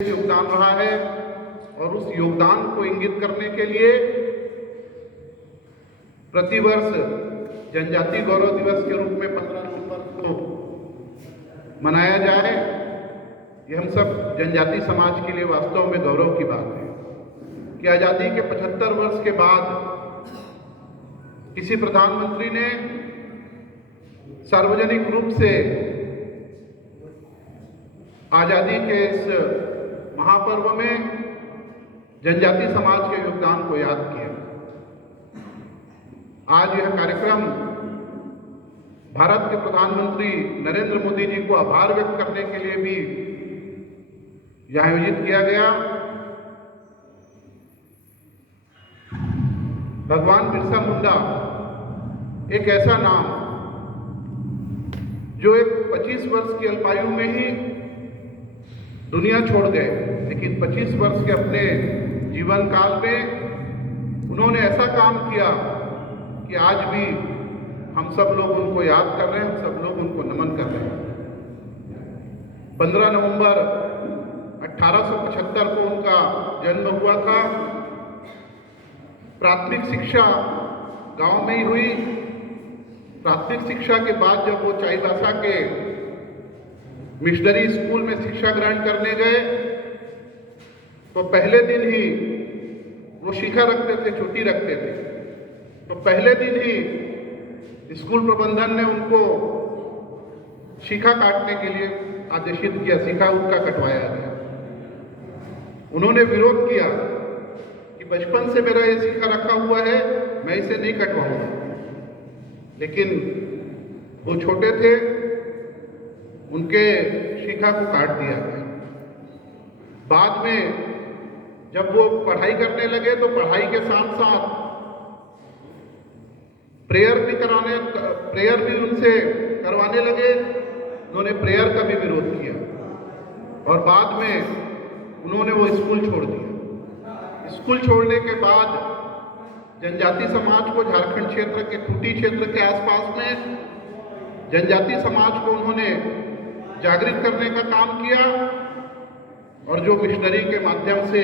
योगदान रहा है और उस योगदान को इंगित करने के लिए प्रतिवर्ष जनजाति गौरव दिवस के रूप में 15 नवंबर को मनाया जाए, ये हम सब जनजाति समाज के लिए वास्तव में गौरव की बात है कि आज़ादी के 75 वर्ष के बाद किसी प्रधानमंत्री ने सार्वजनिक रूप से आज़ादी के इस महापर्व में जनजाति समाज के योगदान को याद किया। आज यह कार्यक्रम भारत के प्रधानमंत्री नरेंद्र मोदी जी को आभार व्यक्त करने के लिए भी यहां आयोजित किया गया। भगवान बिरसा मुंडा एक ऐसा नाम जो एक 25 वर्ष की अल्पायु में ही दुनिया छोड़ गए, लेकिन 25 वर्ष के अपने जीवन काल में उन्होंने ऐसा काम किया कि आज भी हम सब लोग उनको याद कर रहे हैं, हम सब लोग उनको नमन कर रहे हैं। 15 नवंबर 1875 को उनका जन्म हुआ था। प्राथमिक शिक्षा गांव में ही हुई। प्राथमिक शिक्षा के बाद जब वो चाईबासा के मिशनरी स्कूल में शिक्षा ग्रहण करने गए तो पहले दिन ही वो शिखा रखते थे, छुट्टी रखते थे, तो पहले दिन ही स्कूल प्रबंधन ने उनको शिखा काटने के लिए आदेशित किया, शिखा उनका कटवाया गया। उन्होंने विरोध किया कि बचपन से मेरा ये शिखा रखा हुआ है, मैं इसे नहीं कटवाऊंगा, लेकिन वो छोटे थे, उनके शिखा को काट दिया गया। बाद में जब वो पढ़ाई करने लगे तो पढ़ाई के साथ साथ प्रेयर भी उनसे करवाने लगे। उन्होंने प्रेयर का भी विरोध किया और बाद में उन्होंने वो स्कूल छोड़ दिया। स्कूल छोड़ने के बाद जनजाति समाज को झारखंड क्षेत्र के खूंटी क्षेत्र के आसपास में जनजाति समाज को उन्होंने जागृत करने का काम किया और जो मिशनरी के माध्यम से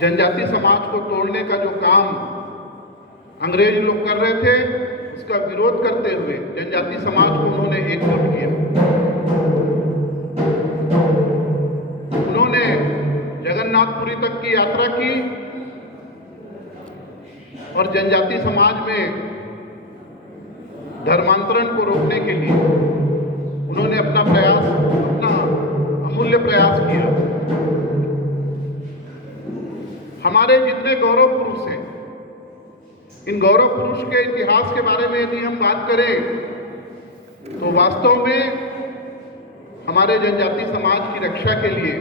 जनजाति समाज को तोड़ने का जो काम अंग्रेज लोग कर रहे थे, उसका विरोध करते हुए जनजाति समाज को उन्होंने एकजुट किया। उन्होंने जगन्नाथपुरी तक की यात्रा की और जनजाति समाज में धर्मांतरण को रोकने के लिए उन्होंने अपना अमूल्य प्रयास किया। हमारे जितने गौरव पुरुष हैं, इन गौरव पुरुष के इतिहास के बारे में यदि हम बात करें तो वास्तव में हमारे जनजाति समाज की रक्षा के लिए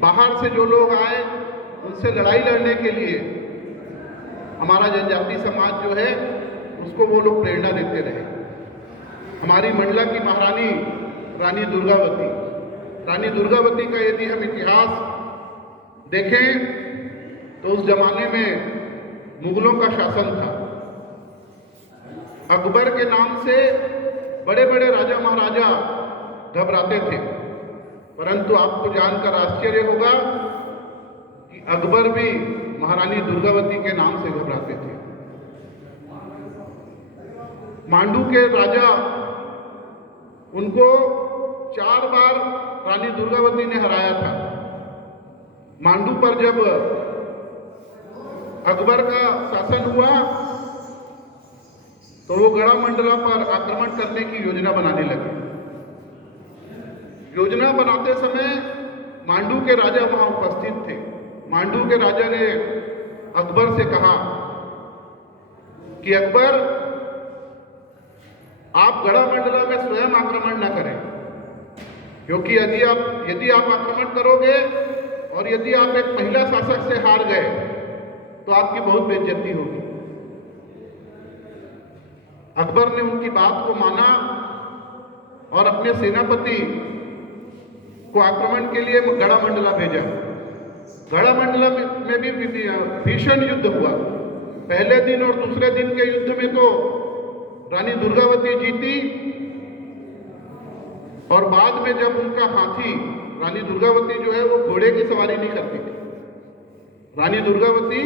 बाहर से जो लोग आए उनसे लड़ाई लड़ने के लिए हमारा जनजाति समाज जो है उसको वो लोग प्रेरणा देते रहे। हमारी मंडला की महारानी रानी दुर्गावती का यदि हम इतिहास देखें तो उस जमाने में मुगलों का शासन था। अकबर के नाम से बड़े बड़े राजा महाराजा घबराते थे, परंतु आपको जानकर आश्चर्य होगा कि अकबर भी महारानी दुर्गावती के नाम से घबराते थे। मांडू के राजा उनको 4 बार रानी दुर्गावती ने हराया था। मांडू पर जब अकबर का शासन हुआ तो वो गढ़ा मंडला पर आक्रमण करने की योजना बनाने लगे। योजना बनाते समय मांडू के राजा वहां उपस्थित थे। मांडू के राजा ने अकबर से कहा कि अकबर, आप गढ़ा मंडला में स्वयं आक्रमण न करें, क्योंकि यदि आप आक्रमण करोगे और यदि आप एक महिला शासक से हार गए तो आपकी बहुत बेइज्जती होगी। अकबर ने उनकी बात को माना और अपने सेनापति को आक्रमण के लिए गढ़ा मंडला भेजा। गढ़ा मंडला में भी भीषण युद्ध हुआ। पहले दिन और दूसरे दिन के युद्ध में तो रानी दुर्गावती जीती और बाद में जब उनका हाथी, रानी दुर्गावती जो है वो घोड़े की सवारी नहीं करती थी, रानी दुर्गावती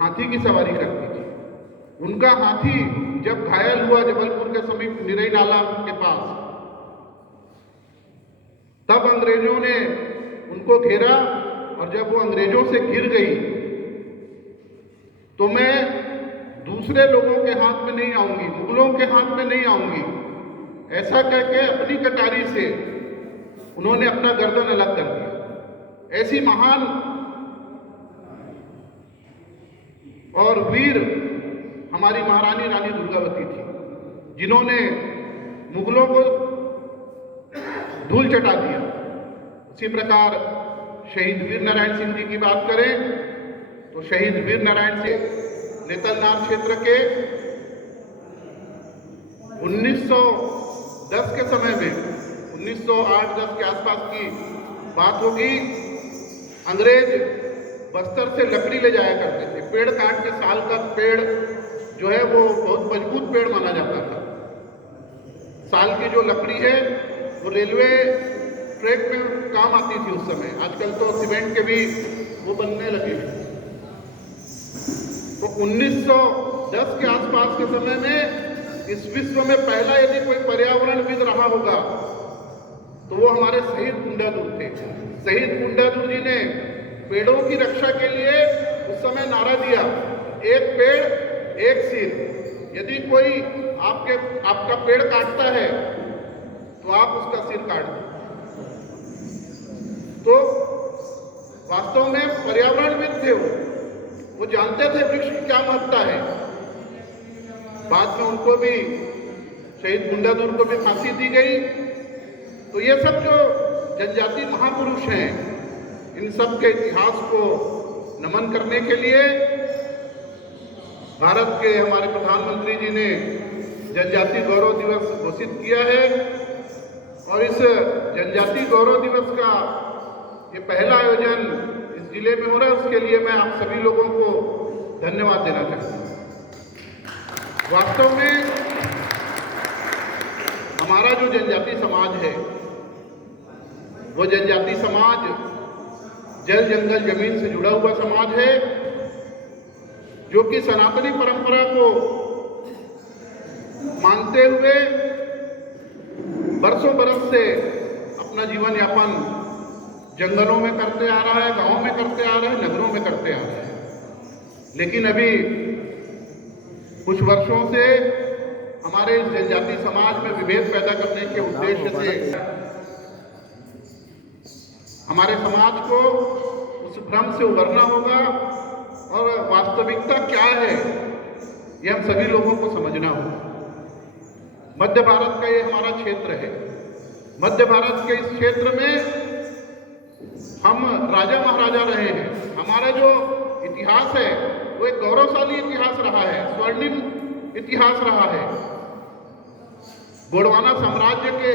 हाथी की सवारी करती थी। उनका हाथी जब घायल हुआ जबलपुर के समीप निरई नाला के पास, तब अंग्रेजों ने उनको घेरा, और जब वो अंग्रेजों से गिर गई तो मैं दूसरे लोगों के हाथ में नहीं आऊंगी, मुगलों के हाथ में नहीं आऊंगी, ऐसा कह के अपनी कटारी से उन्होंने अपना गर्दन अलग कर दिया। ऐसी महान और वीर हमारी महारानी रानी दुर्गावती थी, जिन्होंने मुगलों को धूल चटा दिया। उसी प्रकार शहीद वीर नारायण सिंह जी की बात करें तो शहीद वीर नारायण सिंह नेतलनार क्षेत्र के 1910 के समय में, 1908-10 के आसपास की बात होगी, अंग्रेज बस्तर से लकड़ी ले जाया करते थे। पेड़ काट के, साल का पेड़ जो है वो बहुत मजबूत पेड़ माना जाता था। साल की जो लकड़ी है वो रेलवे ट्रैक में काम आती थी उस समय। आजकल तो सीमेंट के भी वो बनने लगे। तो 1910 के आसपास के समय में इस विश्व में पहला यदि कोई पर्यावरणविद रहा होगा तो वो हमारे शहीद कुंडादुर थे। शहीद कुंडादुर जी ने पेड़ों की रक्षा के लिए उस समय नारा दिया, एक पेड़ एक सिर। यदि कोई आपका पेड़ काटता है तो आप उसका सिर काट दो। तो वास्तव में पर्यावरणविद थे वो जानते थे वृक्ष की क्या महत्ता है। बाद में उनको भी, शहीद कुंडादुर को भी फांसी दी गई। तो ये सब जो जनजाति महापुरुष हैं, इन सब के इतिहास को नमन करने के लिए भारत के हमारे प्रधानमंत्री जी ने जनजाति गौरव दिवस घोषित किया है। और इस जनजाति गौरव दिवस का ये पहला आयोजन इस जिले में हो रहा है, उसके लिए मैं आप सभी लोगों को धन्यवाद देना चाहता हूँ। वास्तव में हमारा जो जनजाति समाज है, वो जनजाति समाज जल जंगल जमीन से जुड़ा हुआ समाज है, जो कि सनातनी परंपरा को मानते हुए बरसों बरस से अपना जीवन यापन जंगलों में करते आ रहा है, गांवों में करते आ रहा है, नगरों में करते आ रहा है। लेकिन अभी कुछ वर्षों से हमारे इस जनजाति समाज में विभेद पैदा करने के उद्देश्य से हमारे समाज को उस भ्रम से उबरना होगा और वास्तविकता क्या है ये हम सभी लोगों को समझना होगा। मध्य भारत का ये हमारा क्षेत्र है। मध्य भारत के इस क्षेत्र में हम राजा महाराजा रहे हैं। हमारा जो इतिहास है वो एक गौरवशाली इतिहास रहा है, स्वर्णिम इतिहास रहा है। गोंडवाना साम्राज्य के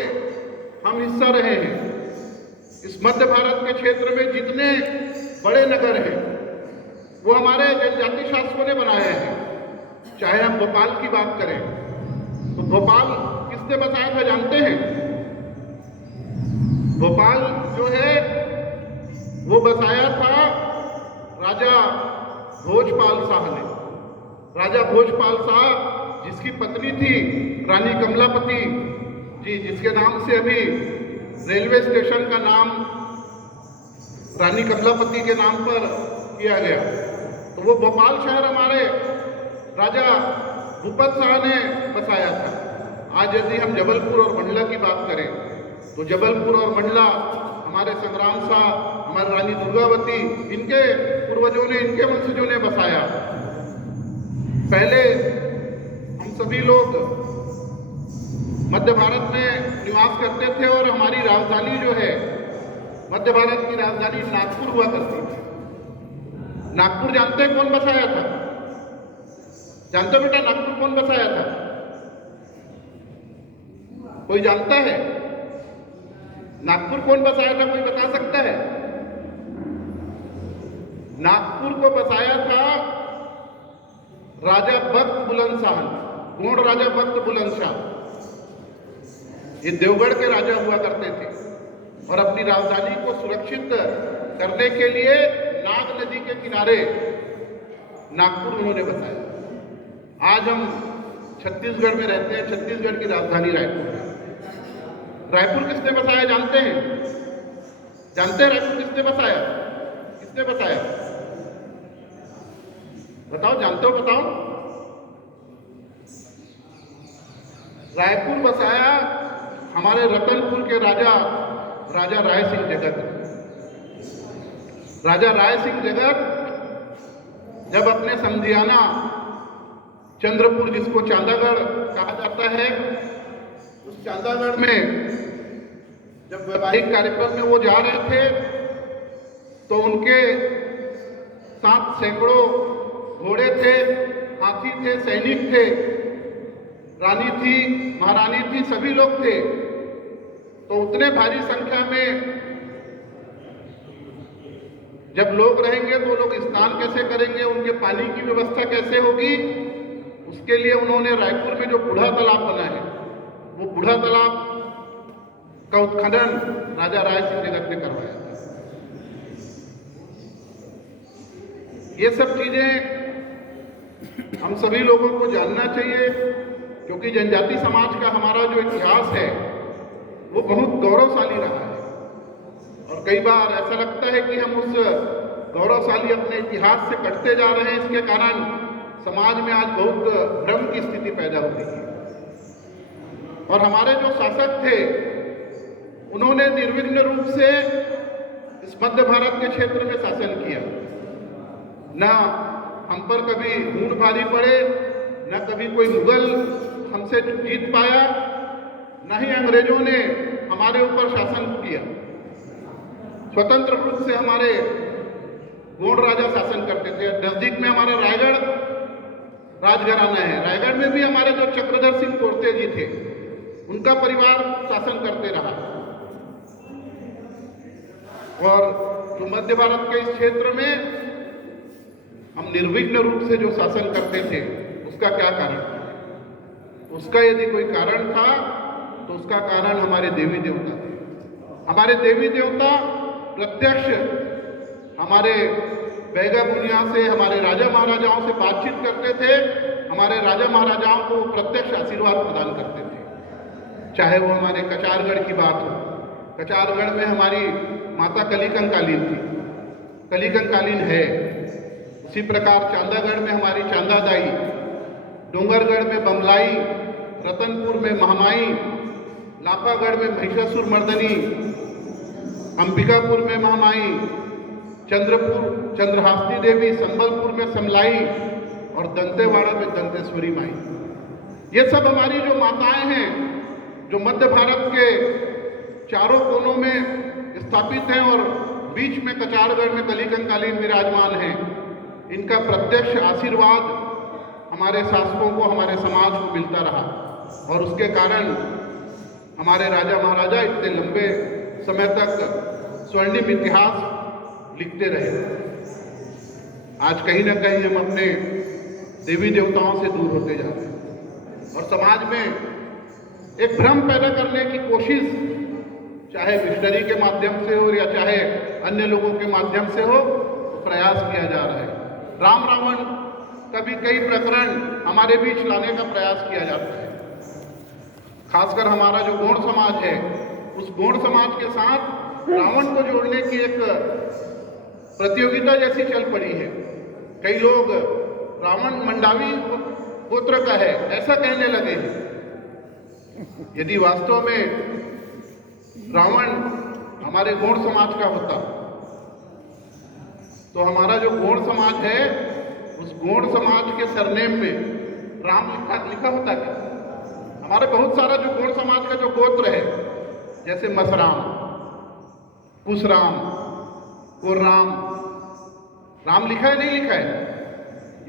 हम हिस्सा रहे हैं। इस मध्य भारत के क्षेत्र में जितने बड़े नगर हैं वो हमारे जनजाति शासकों ने बनाए हैं। चाहे हम भोपाल की बात करें तो भोपाल किसने बसाया था जानते हैं? भोपाल जो है वो बसाया था राजा भोजपाल शाह ने। राजा भोजपाल शाह जिसकी पत्नी थी रानी कमलापति जी, जिसके नाम से अभी रेलवे स्टेशन का नाम रानी कमलापति के नाम पर किया गया। तो वो भोपाल शहर हमारे राजा भूपत शाह ने बसाया था। आज यदि हम जबलपुर और मंडला की बात करें तो जबलपुर और मंडला हमारे संग्राम शाह, हमारी रानी दुर्गावती, इनके पूर्वजों ने, इनके वंशजों ने बसाया। पहले हम सभी लोग मध्य भारत में निवास करते थे और हमारी राजधानी जो है, मध्य भारत की राजधानी नागपुर हुआ करती थी। नागपुर जानते हैं कौन बसाया था? जानते बेटा नागपुर कौन बसाया था? कोई जानता है? नागपुर कौन बसाया था, कोई बता सकता है? नागपुर को बसाया था राजा बख्त बुलंदशाह, गोंड राजा बख्त बुलंदशाह। ये देवगढ़ के राजा हुआ करते थे और अपनी राजधानी को सुरक्षित करने के लिए नाग नदी के किनारे नागपुर उन्होंने बसाया। आज हम छत्तीसगढ़ में रहते हैं, छत्तीसगढ़ की राजधानी रायपुर है। रायपुर किसने बसाया जानते हैं? जानते हैं रायपुर किसने बसाया? किसने बसाया? बताओ, जानते हो? बताओ। रायपुर बसाया हमारे रतनपुर के राजा राय सिंह जगत। राजा राय सिंह जगत जब अपने समधियाना चंद्रपुर, जिसको चांदागढ़ कहा जाता है, उस चांदागढ़ में जब वैवाहिक कार्यक्रम में वो जा रहे थे तो उनके साथ सैकड़ों घोड़े थे, हाथी थे, सैनिक थे, रानी थी, महारानी थी, सभी लोग थे। तो उतने भारी संख्या में जब लोग रहेंगे तो लोग स्नान कैसे करेंगे, उनके पानी की व्यवस्था कैसे होगी? उसके लिए उन्होंने रायपुर में जो बूढ़ा तालाब बना है, वो बूढ़ा तालाब का उत्खनन राजा राय सिंह जगत ने करवाया था। ये सब चीजें हम सभी लोगों को जानना चाहिए, क्योंकि जनजाति समाज का हमारा जो इतिहास है वो बहुत गौरवशाली रहा है। और कई बार ऐसा लगता है कि हम उस गौरवशाली अपने इतिहास से कटते जा रहे हैं। इसके कारण समाज में आज बहुत भ्रम की स्थिति पैदा हो गई है। और हमारे जो शासक थे उन्होंने निर्विघ्न रूप से इस मध्य भारत के क्षेत्र में शासन किया। न हम पर कभी ऊंट भारी पड़े, न कभी कोई मुगल हमसे जीत पाया, न ही अंग्रेजों ने हमारे ऊपर शासन किया। स्वतंत्र रूप से हमारे गोंड राजा शासन करते थे। नजदीक में हमारा रायगढ़ राजघराना है। रायगढ़ में भी हमारे जो चक्रधर सिंह कोरते जी थे, उनका परिवार शासन करते रहा। और जो मध्य भारत के इस क्षेत्र में हम निर्विघ्न रूप से जो शासन करते थे, उसका क्या कारण था? उसका यदि कोई कारण था तो उसका कारण हमारे देवी देवता थे। हमारे देवी देवता प्रत्यक्ष हमारे बैगा बुनिया से, हमारे राजा महाराजाओं से बातचीत करते थे। हमारे राजा महाराजाओं को प्रत्यक्ष आशीर्वाद प्रदान करते थे। चाहे वो हमारे कचारगढ़ की बात हो, कचारगढ़ में हमारी माता कलिकंकालीन थी, कलिकंकालीन है। उसी प्रकार चांदागढ़ में हमारी चांदादाई, डोंगरगढ़ में बमलाई, रतनपुर में महामाई, लापागढ़ में महिषासुर मर्दनी, अंबिकापुर में महामाई, चंद्रहासनी देवी, संबलपुर में समलाई और दंतेवाड़ा में दंतेश्वरी माई। ये सब हमारी जो माताएं हैं, जो मध्य भारत के चारों कोनों में स्थापित हैं और बीच में कचारगढ़ में कलिकंकालीन विराजमान हैं, इनका प्रत्यक्ष आशीर्वाद हमारे शासकों को, हमारे समाज को मिलता रहा। और उसके कारण हमारे राजा महाराजा इतने लंबे समय तक स्वर्णिम इतिहास लिखते रहे। आज कहीं ना कहीं हम अपने देवी देवताओं से दूर होते जा रहे हैं और समाज में एक भ्रम पैदा करने की कोशिश, चाहे मिशनरी के माध्यम से हो या चाहे अन्य लोगों के माध्यम से हो, प्रयास किया जा रहा है। राम रावण का भी कई प्रकरण हमारे बीच लाने का प्रयास किया जाता है। खासकर हमारा जो गोंड समाज है, उस गोंड समाज के साथ रावण को जोड़ने की एक प्रतियोगिता जैसी चल पड़ी है। कई लोग रावण मंडावी गोत्र का है ऐसा कहने लगे हैं। यदि वास्तव में रावण हमारे गोंड समाज का होता तो हमारा जो गोंड समाज है, उस गोंड समाज के सरनेम में राम लिखा होता क्या? हमारे बहुत सारा जो गोंड समाज का जो गोत्र है, जैसे मसराम, कुसराम, कुर्राम, राम लिखा है नहीं लिखा है?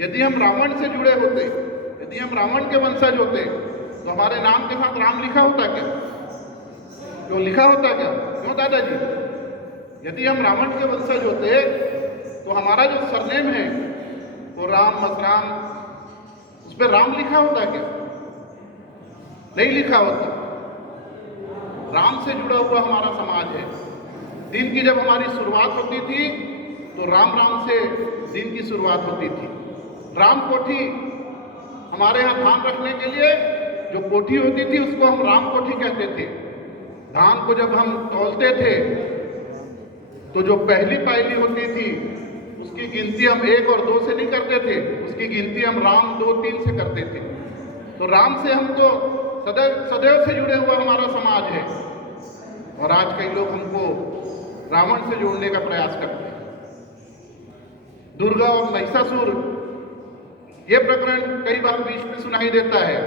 यदि हम रावण से जुड़े होते, यदि हम रावण के वंशज होते तो हमारे नाम के साथ राम लिखा होता क्या? क्यों लिखा होता क्या? क्यों दादाजी? यदि हम रावण के वंशज होते तो हमारा जो सरनेम है वो राम, मसराम, उस पर राम लिखा होता क्या? नहीं लिखा होता। राम से जुड़ा हुआ हमारा समाज है। दिन की जब हमारी शुरुआत होती थी तो राम राम से दिन की शुरुआत होती थी। राम कोठी हमारे यहाँ धान रखने के लिए जो कोठी होती थी उसको हम राम कोठी कहते थे। धान को जब हम तौलते थे तो जो पहली पायली होती थी उसकी गिनती हम 1 और 2 से नहीं करते थे, उसकी गिनती हम राम 2 3 से करते थे। तो राम से हम तो सदैव से जुड़े हुआ हमारा समाज है। और आज कई लोग हमको रावण से जोड़ने का प्रयास करते हैं। दुर्गा और महिषासुर ये प्रकरण कई बार बीच में सुनाई देता है,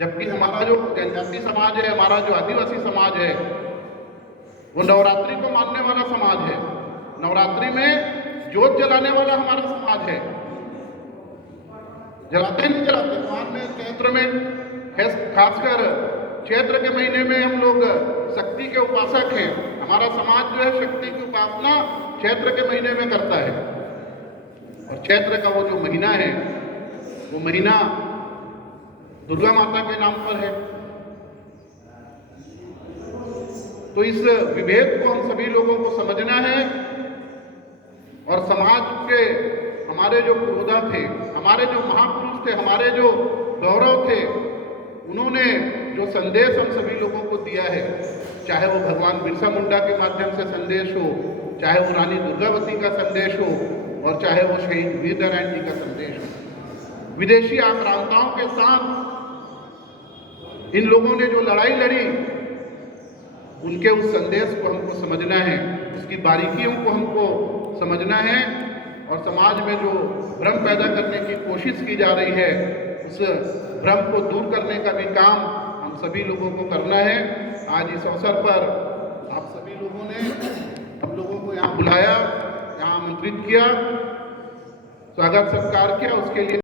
जबकि हमारा जो जनजाति समाज है, हमारा जो आदिवासी समाज है, वो नवरात्रि को मानने वाला समाज है। नवरात्रि में जोत जलाने वाला हमारा समाज है। जलाते नहीं जलाते, भगवान में चैत्र में खासकर चैत्र के महीने में हम लोग शक्ति के उपासक हैं। हमारा समाज जो है शक्ति की उपासना चैत्र के महीने में करता है। और चैत्र का वो जो महीना है वो महीना दुर्गा माता के नाम पर है। तो इस विभेद को हम सभी लोगों को समझना है और समाज के हमारे जो पुरोधा थे, हमारे जो महापुरुष थे, हमारे जो गौरव थे, उन्होंने जो संदेश हम सभी लोगों को दिया है, चाहे वो भगवान बिरसा मुंडा के माध्यम से संदेश हो, चाहे वो रानी दुर्गावती का संदेश हो और चाहे वो शहीद वीर नारायण जी का संदेश हो। विदेशी आक्रांताओं के साथ इन लोगों ने जो लड़ाई लड़ी, उनके उस संदेश को हमको समझना है, उसकी बारीकियों को हमको समझना है और समाज में जो भ्रम पैदा करने की कोशिश की जा रही है उस भ्रम को दूर करने का भी काम हम सभी लोगों को करना है। आज इस अवसर पर आप सभी लोगों ने हम लोगों को यहाँ बुलाया, यहाँ आमंत्रित किया, स्वागत सत्कार किया, उसके लिए